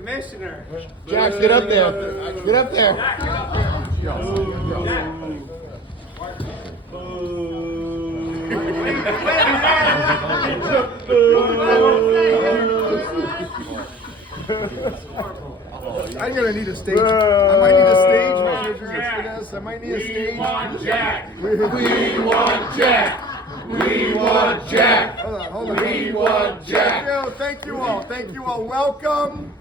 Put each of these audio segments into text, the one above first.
commissioner. Jack, get up there. Get up there. I'm gonna need a stage. I might need a stage manager for this. I might need a stage. We want Jack. We want Jack. We want Jack. Hold on. We want Jack. Thank you all. Thank you all. Welcome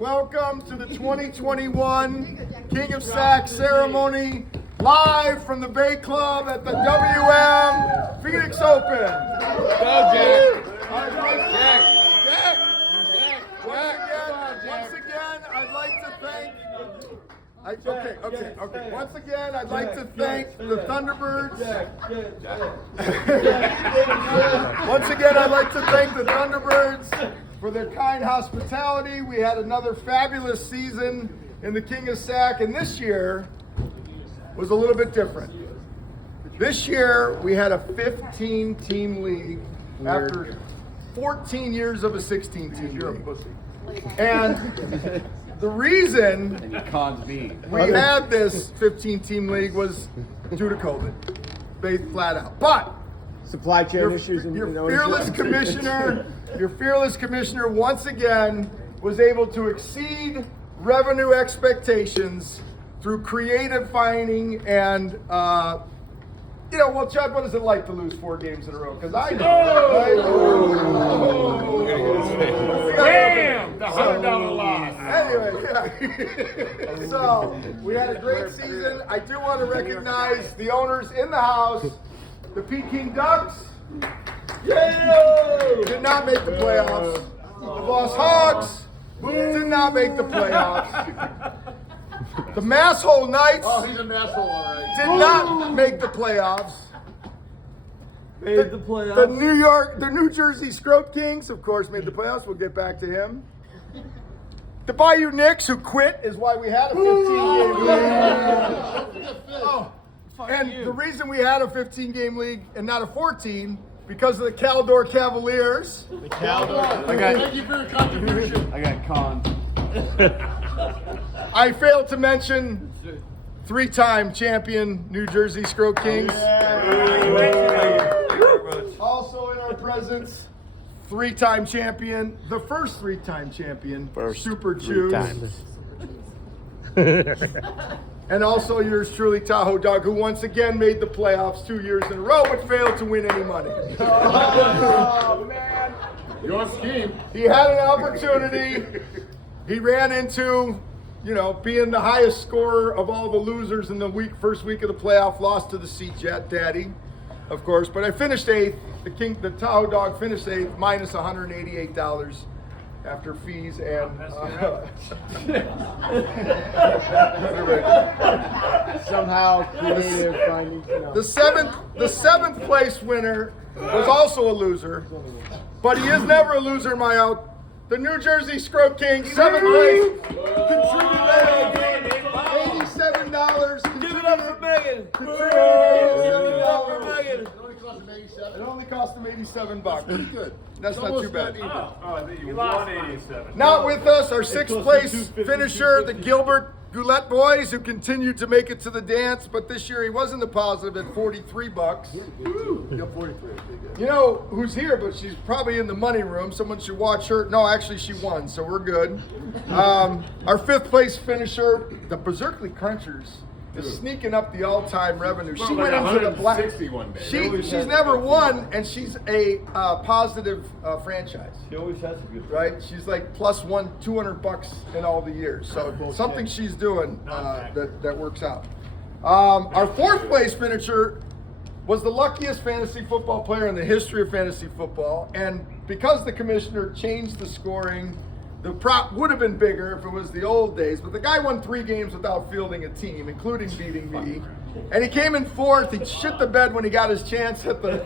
to the 2021 King of Sack ceremony, live from the Bay Club at the WM Phoenix Open. Go, Jack. Jack. Once again, I'd like to thank. Okay. Once again, I'd like to thank the Thunderbirds. Once again, I'd like to thank the Thunderbirds for their kind hospitality. We had another fabulous season in the King of Sack, and this year was a little bit different. This year, we had a 15-team league after 14 years of a 16-team league. And the reason we had this 15-team league was due to COVID, flat out. But Supply chain issues. your fearless commissioner once again was able to exceed revenue expectations through creative finding and well, Chad, what is it like to lose 4 games in a row? Because I know. Damn, the $100 loss. Anyway, so we had a great season. I do want to recognize the owners in the house. The Peking Ducks did not make the playoffs. The Boss Hogs did not make the playoffs. The Masshole Knights did not make the playoffs. The New Jersey Scrope Kings, of course, made the playoffs. We'll get back to him. The Bayou Knicks, who quit, is why we had a 15-game league. And the reason we had a 15-game league and not a 14, because of the Caldor Cavaliers. Thank you for your contribution. I got conned. I failed to mention 3-time champion New Jersey Scrope Kings. Also in our presence, 3-time champion, the first 3-time champion, Super Chews. And also yours truly, Tahoe Dog, who once again made the playoffs 2 years in a row, but failed to win any money. Oh, man. Your scheme. He had an opportunity. He ran into, being the highest scorer of all the losers in the first week of the playoff, lost to the Sea Jet Daddy, of course. But I finished 8th. The Tahoe Dog finished 8th, minus $188 after fees and somehow creative findings. The seventh place winner was also a loser, but he is never a loser in my out. The New Jersey Scrope Kings, 7th place, contributed $87. Give it up for Megan. It only cost him $87. Pretty good. That's not too bad. You lost 87. Not with us, our 6th place finisher, the Gilbert Goulet boys, who continued to make it to the dance, but this year he was in the positive at $43. You know who's here, but she's probably in the money room. Someone should watch her. No, actually she won, so we're good. Our 5th place finisher, the Berserkly Crunchers, is sneaking up the all-time revenue. She went into the black. She's never won, and she's a positive franchise. She always has a good Right? She's like plus $200 in all the years. So something she's doing that works out. Our 4th place finisher was the luckiest fantasy football player in the history of fantasy football. And because the commissioner changed the scoring, the prop would have been bigger if it was the old days, but the guy won 3 games without fielding a team, including beating me. And he came in 4th. He shit the bed when he got his chance at the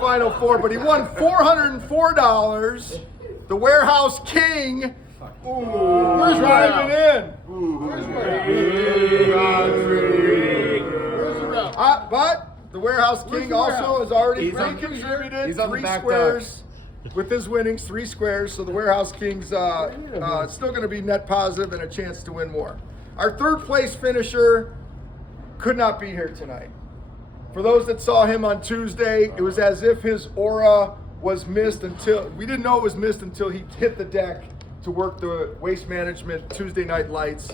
Final Four, but he won $404. The Warehouse King. Where's driving in? But the Warehouse King also has already contributed 3 squares. with his winnings, 3 squares. So the Warehouse Kings still going to be net positive and a chance to win more. Our third place finisher could not be here tonight. For those that saw him on Tuesday, it was as if his aura was missed until we didn't know it was missed until he hit the deck to work the Waste Management Tuesday night lights.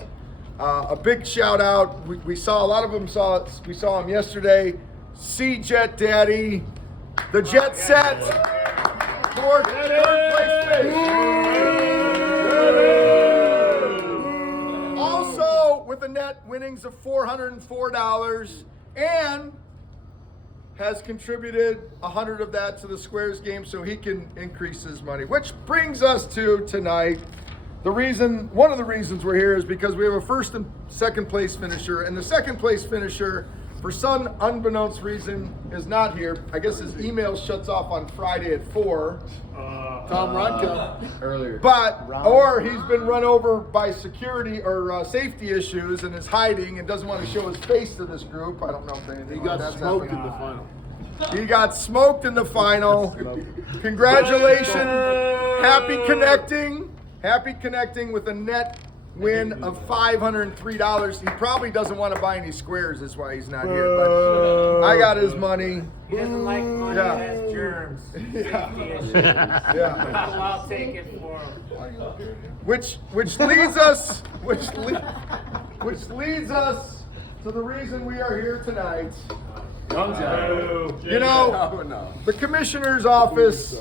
A big shout out. We saw a lot of them. We saw him yesterday. C-Jet Daddy, the Jet Set, for third place finish. Also with a net winnings of $404 and has contributed 100 of that to the Squares game so he can increase his money. Which brings us to tonight. One of the reasons we're here is because we have a first and second place finisher, and the second place finisher, for some unbeknownst reason, is not here. I guess his email shuts off on Friday at 4. Tom Ronco. Earlier. Or he's been run over by security or safety issues and is hiding and doesn't want to show his face to this group. I don't know if anything He got like that's smoked happening. in the final. He got smoked in the final. Congratulations. Happy connecting with a net win of $503. He probably doesn't want to buy any squares, that's why he's not here. But I got his money. He doesn't like money Yeah. that has germs. Yeah. Safety issues. Yeah. Well, I'll take it for him. Which leads us to the reason we are here tonight. You know, no. the commissioner's office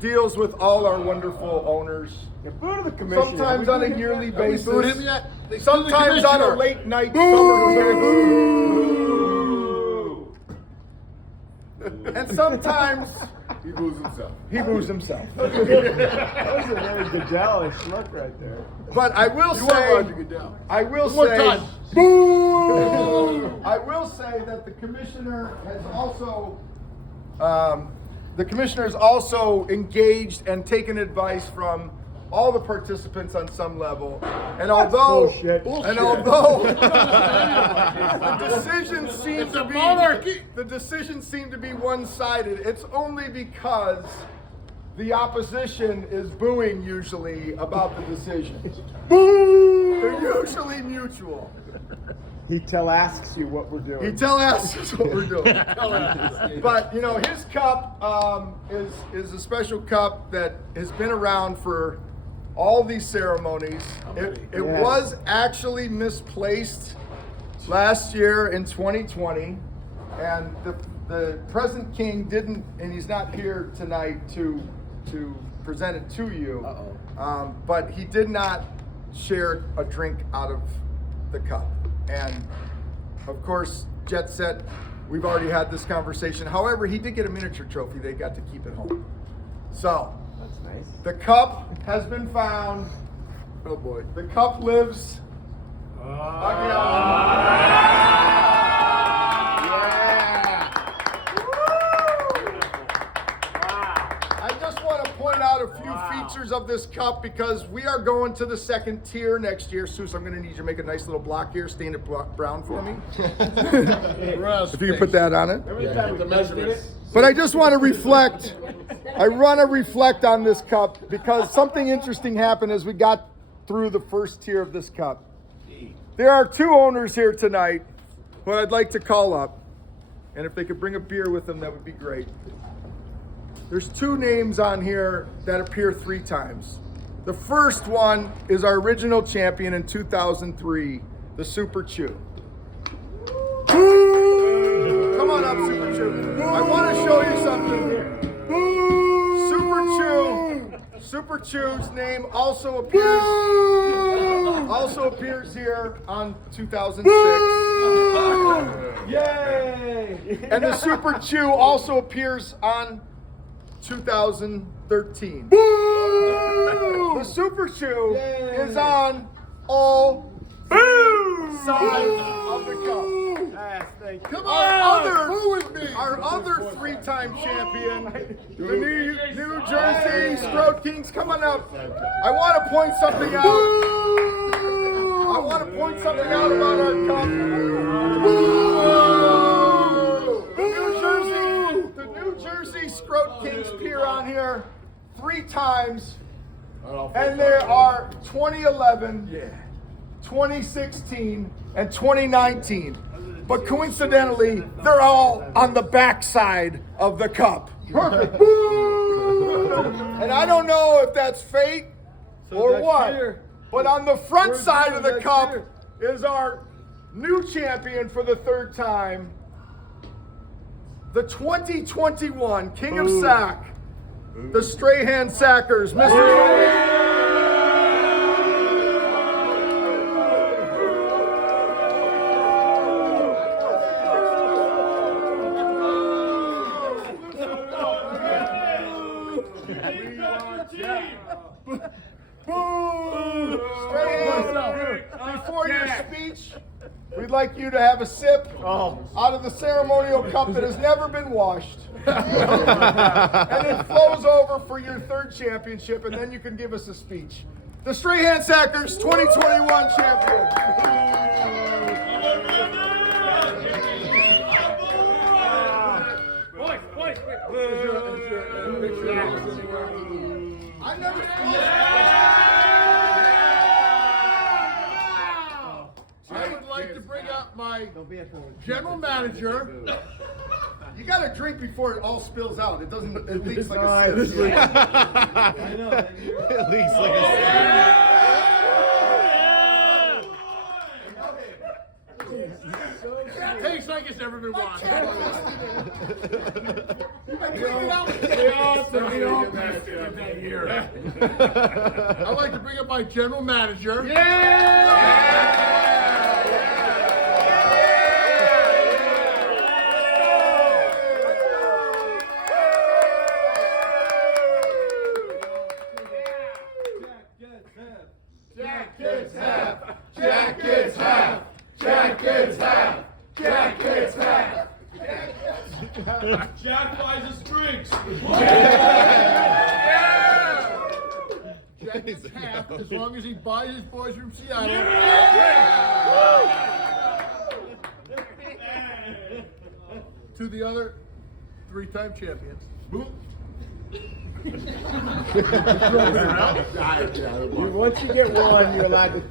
deals with all our wonderful owners. Sometimes on a yearly basis. Booed him yet? They sued the Sometimes on a commissioner. late night summer. And sometimes He boos himself. he boos himself. That was a very Goodell-ish look right there. But I will You want Roger say, Goodell. I will One more say, time. I will say that the commissioner has also engaged and taken advice from all the participants on some level. And although bullshit. the decision seemed It's to a be monarchy. the decision seemed to be one-sided, it's only because the opposition is booing usually about the decision. Boo! They're usually mutual. He asks you what we're doing. He asks us what we're doing. But you know, his cup is a special cup that has been around for all these ceremonies. It Yes. was actually misplaced last year in 2020, and the present king didn't, and he's not here tonight to present it to you. But he did not share a drink out of the cup. And of course, Jet Set, we've already had this conversation. However, he did get a miniature trophy. They got to keep it home. So That's nice. the cup has been found. Oh boy. The cup lives. I just want to point out a few features of this cup because we are going to the second tier next year. Seuss, I'm going to need you to make a nice little block here, stain it brown for me. If you can put that on it. Yeah, get the measurements. But I just want to reflect. I want to reflect on this cup because something interesting happened as we got through the first tier of this cup. There are 2 owners here tonight who I'd like to call up, and if they could bring a beer with them, that would be great. There's 2 names on here that appear 3 times. The first one is our original champion in 2003, the Super Chew. Come on up, Super Chew. I want to show you something here. Super Chew's name also appears here on 2006. Yay! And the Super Chew also appears on 2013. The Super Chew is on all sides of the cup. Yes, thank you. Come Our on, boo with me. other 3-time champion, the New Jersey Sprout Kings, come on up. I want to point something out. About our cup. The New Jersey Sprout Kings peer on here. 2016, and 2019. But coincidentally, they're all on the backside of the cup. Perfect. And I don't know if that's fate or next what, year- but on the front Where's side the of the next cup year? is our new champion for the third time, the 2021 King of Sack, the Strahan Sackers, Mr. Before your speech, we'd like you to have a sip out of the ceremonial cup that has never been washed. And it flows over for your third championship, and then you can give us a speech. The Strahan Sackers 2021 champion. I never I would like to bring up my general manager. You got to drink before it all spills out. It doesn't. It leaks like No, a it's sieve. like- It leaks like a Tastes like it's never been washed. I'd like to bring up my general manager. Jack gets half. Jack gets half. Jack gets half. Jack gets half. Jack buys us drinks. Jack gets half as long as he buys his boys from Seattle. To the other three-time champions. Once you get one, you're allowed to.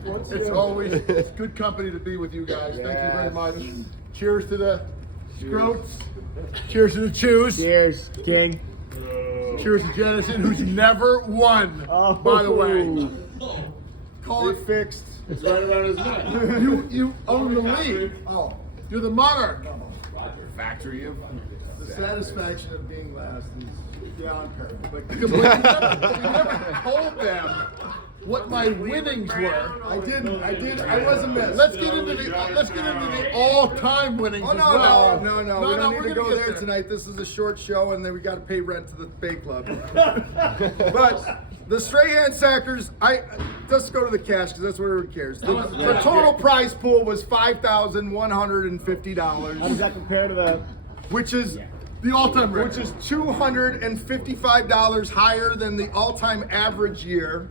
It's good company to be with you guys. Thank you very much. Cheers to the Scroats. Cheers to the Chews. Cheers, King. Cheers to Jennison, who's never won, by the way. Call it fixed. It's right around his neck. You own the league. Oh, You're the monarch. Factory of. the satisfaction of being last is beyond perfect. But you never told them what my winnings were. I didn't. I wasn't missed. Let's get into the all-time winnings Oh as no, well. no! We don't we're need to gonna go get there tonight. This is a short show, and then we got to pay rent to the Bay Club. But the Strahan Sackers, let's go to the cash because that's what everyone cares. The total prize pool was How does $5,150, that compare to the? which is The all-time record. which is $255 higher than the all-time average year.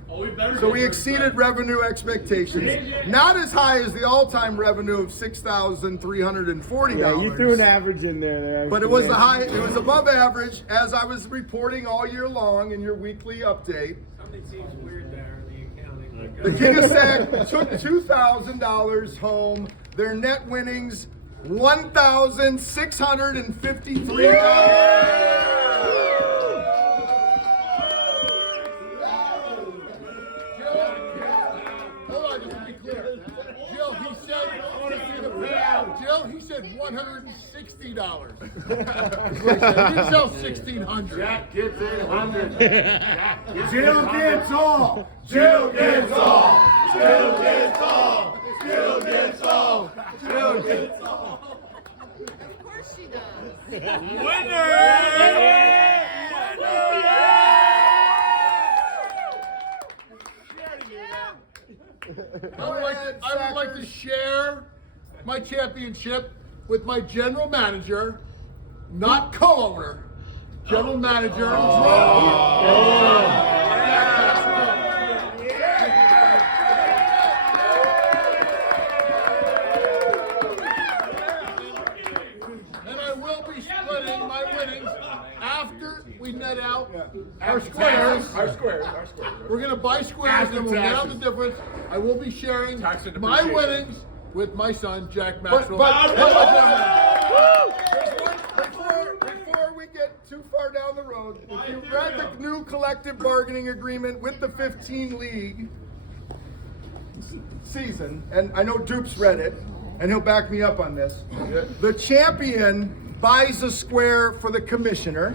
So we exceeded revenue expectations. Not as high as the all-time revenue of $6,340. Yeah, you threw an average in there. But it was it was above average, as I was reporting all year long in your weekly update. Something seems weird there in the accounting. The King of Sack took $2,000 home. Their net winnings, $1,653. Hold on, just to be clear. Jill, he said, I want to see the payout. Jill, he said $160. He didn't sell 1,600. Jack gets 800. Jill gets all. Jill gets all. Jill gets all. Jill gets all. Jill gets all. Of course she does. I would like to share my championship with my general manager, not co-owner. General manager. And I will be splitting my winnings after we net out our squares. Our squares. We're gonna buy squares and we'll net out the difference. I will be sharing Tax and my depreciation. winnings with my son, Jack But, Maxwell. before we get too far down the road, if you read the new collective bargaining agreement with the 15 league season, and I know Dupe's read it, and he'll back me up on this. The champion buys a square for the commissioner,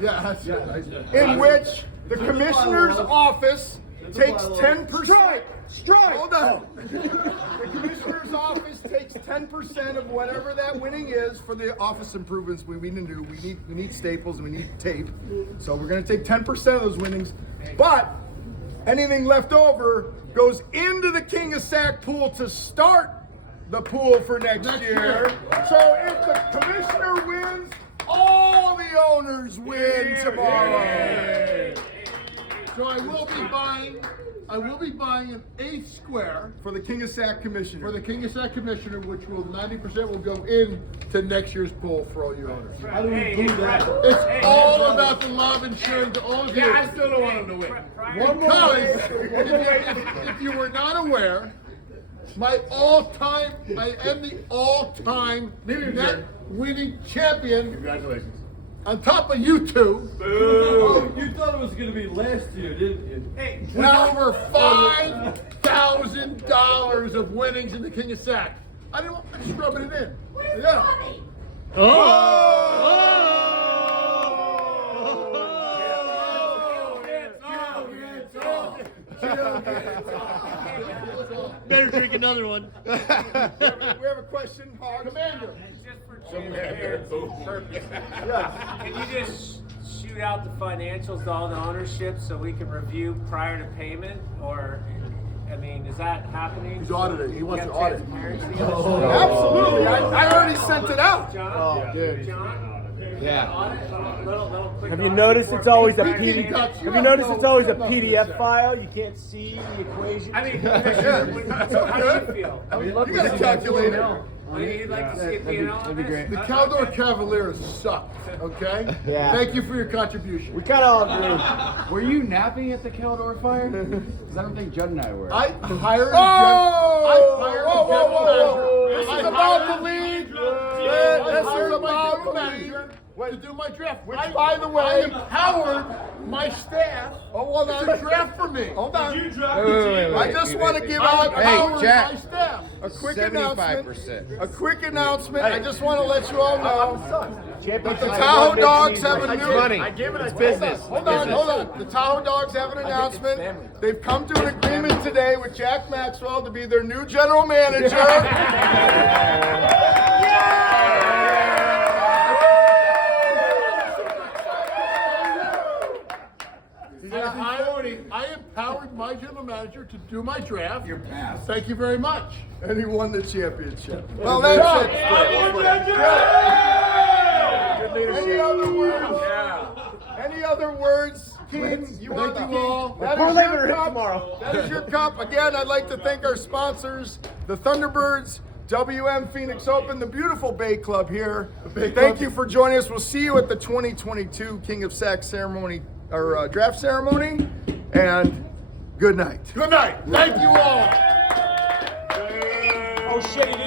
in which the commissioner's office takes 10%. Strike! Hold on. The commissioner's office takes 10% of whatever that winning is for the office improvements we need to do. We need staples and we need tape. So we're going to take 10% of those winnings. But anything left over goes into the King of Sac pool to start the pool for next year. So if the commissioner wins, all the owners win tomorrow. So I will be buying an 8th square For the King of Sac commissioner. for the King of Sac Commissioner, which will 90% will go into next year's pool for all you owners. How do we do that? It's all about the love and sharing to all of you. Yeah, I still don't want him to win. Because if you were not aware, I am the all-time net winning champion Congratulations. on top of you two. Oh, you thought it was going to be last year, didn't you? Hey, With over $5,000 of winnings in the King of Sac. I didn't want to scrubbing it in. Yeah. Better drink another one. We have a question, Hog. Commander. just for transparency purposes, can you just shoot out the financials to all the ownership so we can review prior to payment? Or, I mean, is that happening? He's audited. He wants You to have audit. transparency? Absolutely. I already sent it out. John? Good. John? Yeah. Audit? Little quick Have you audit noticed before it's always a payment? PDF? Have you noticed it's always a PDF file? You can't see the equation. I mean, so how do you feel? You got a calculator. You'd like to see a P&L on this? The Caldor Cavaliers suck, okay? Yeah. Thank you for your contribution. We kind of all agree. Were you napping at the Caldor fire? Because I don't think Judd and I were. I hired a Whoa! This is I about hired the league. This This is is about the manager league. to do my draft. Which, by the way- I empowered my staff to draft for me. Hold on. Wait. I just want to give I out empowered Jack. my staff. a quick 75%. announcement. A quick announcement. I just want to let you all know that the Championship Tahoe won Dogs this have a season. new. Money. It's business. Hold on. The Tahoe Dogs have an announcement. They've come to an agreement today with Jack Maxwell to be their new general manager. I empowered my general manager to do my draft. You're passed. Thank you very much. And he won the championship. Well, that's it. Any other words? Any other words? Keaton, you want Thank you all. That We're is leaving your it cup. tomorrow. That is your cup. Again, I'd like to thank our sponsors, the Thunderbirds, WM Phoenix Open, the beautiful Bay Club here. Thank you for joining us. We'll see you at the 2022 King of Sac ceremony or draft ceremony. And good night. Good night. Thank you all. Oh shit, he didn't.